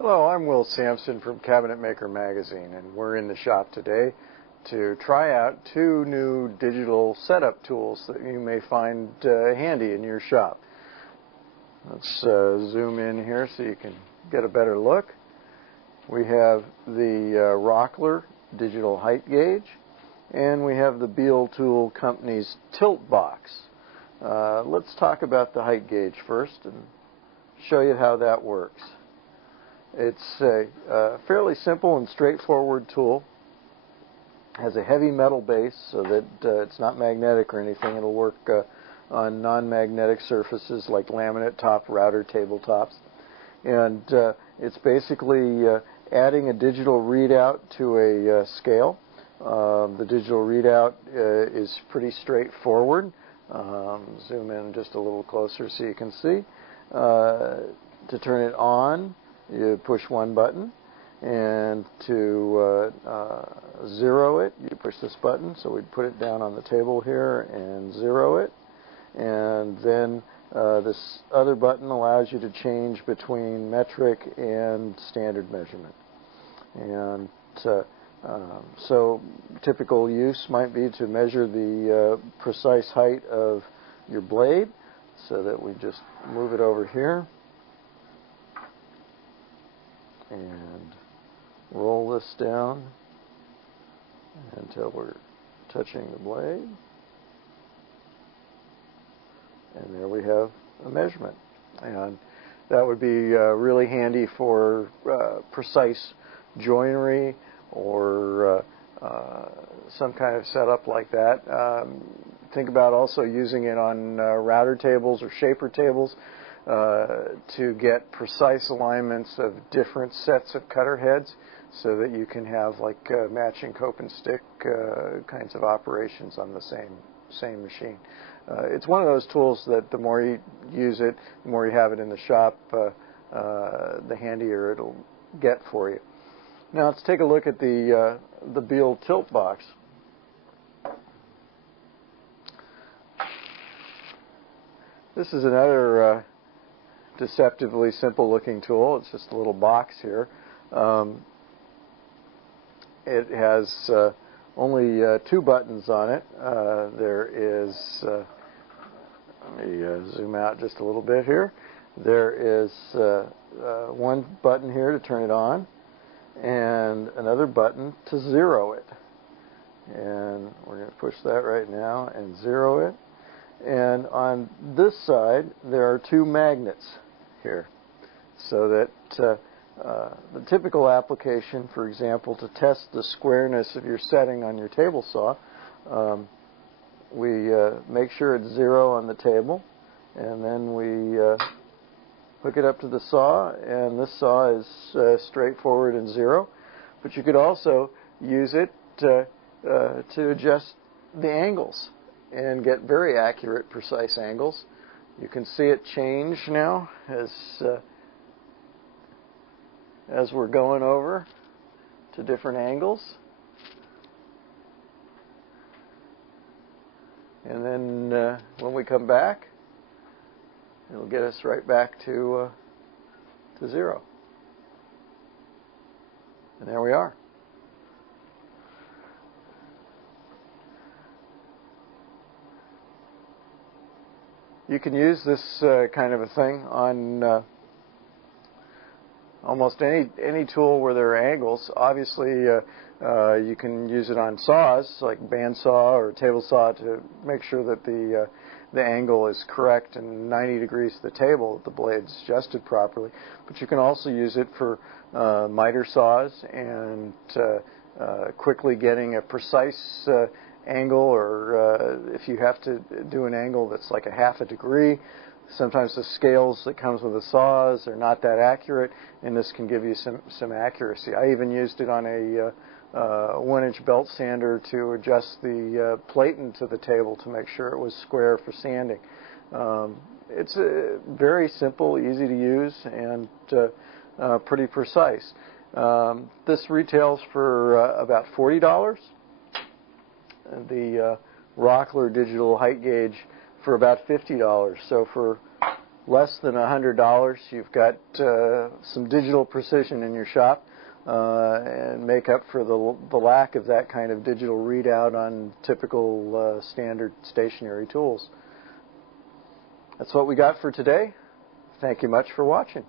Hello, I'm Will Sampson from CabinetMaker magazine, and we're in the shop today to try out two new digital setup tools that you may find handy in your shop. Let's zoom in here so you can get a better look. We have the Rockler digital height gauge, and we have the Beall Tool Company's tilt box. Let's talk about the height gauge first and show you how that works. It's a fairly simple and straightforward tool. It has a heavy metal base so that it's not magnetic or anything. It'll work on non-magnetic surfaces like laminate top router tabletops. And it's basically adding a digital readout to a scale. The digital readout is pretty straightforward. Zoom in just a little closer so you can see. To turn it on, you push one button, and to zero it, you push this button. So we'd put it down on the table here and zero it. And then this other button allows you to change between metric and standard measurement. And so typical use might be to measure the precise height of your blade, so that we just move it over here and roll this down until we're touching the blade. And there we have a measurement. And that would be really handy for precise joinery or some kind of setup like that. Think about also using it on router tables or shaper tables to get precise alignments of different sets of cutter heads, so that you can have like matching cope and stick kinds of operations on the same machine. It's one of those tools that the more you use it, the more you have it in the shop, the handier it'll get for you. Now let's take a look at the Beall tilt box. This is another deceptively simple looking tool. It's just a little box here. It has only two buttons on it. There is, let me zoom out just a little bit here. There is one button here to turn it on, and another button to zero it. And we're going to push that right now and zero it. And on this side, there are two magnets here, so that the typical application, for example, to test the squareness of your setting on your table saw, we make sure it's zero on the table, and then we hook it up to the saw, and this saw is straightforward and zero. But you could also use it to adjust the angles and get very accurate, precise angles. You can see it change now as we're going over to different angles. And then when we come back, it'll get us right back to zero. And there we are. You can use this kind of a thing on almost any tool where there are angles. Obviously, you can use it on saws, like bandsaw or table saw, to make sure that the angle is correct and 90 degrees to the table, that the blade's adjusted properly. But you can also use it for miter saws and quickly getting a precise angle, or if you have to do an angle that's like a half a degree. Sometimes the scales that comes with the saws are not that accurate, and this can give you some accuracy. I even used it on a 1-inch belt sander to adjust the platen to the table to make sure it was square for sanding. It's very simple, easy to use, and pretty precise. This retails for about $40. The Rockler digital height gauge for about $50. So for less than $100, you've got some digital precision in your shop and make up for the lack of that kind of digital readout on typical standard stationary tools. That's what we got for today. Thank you much for watching.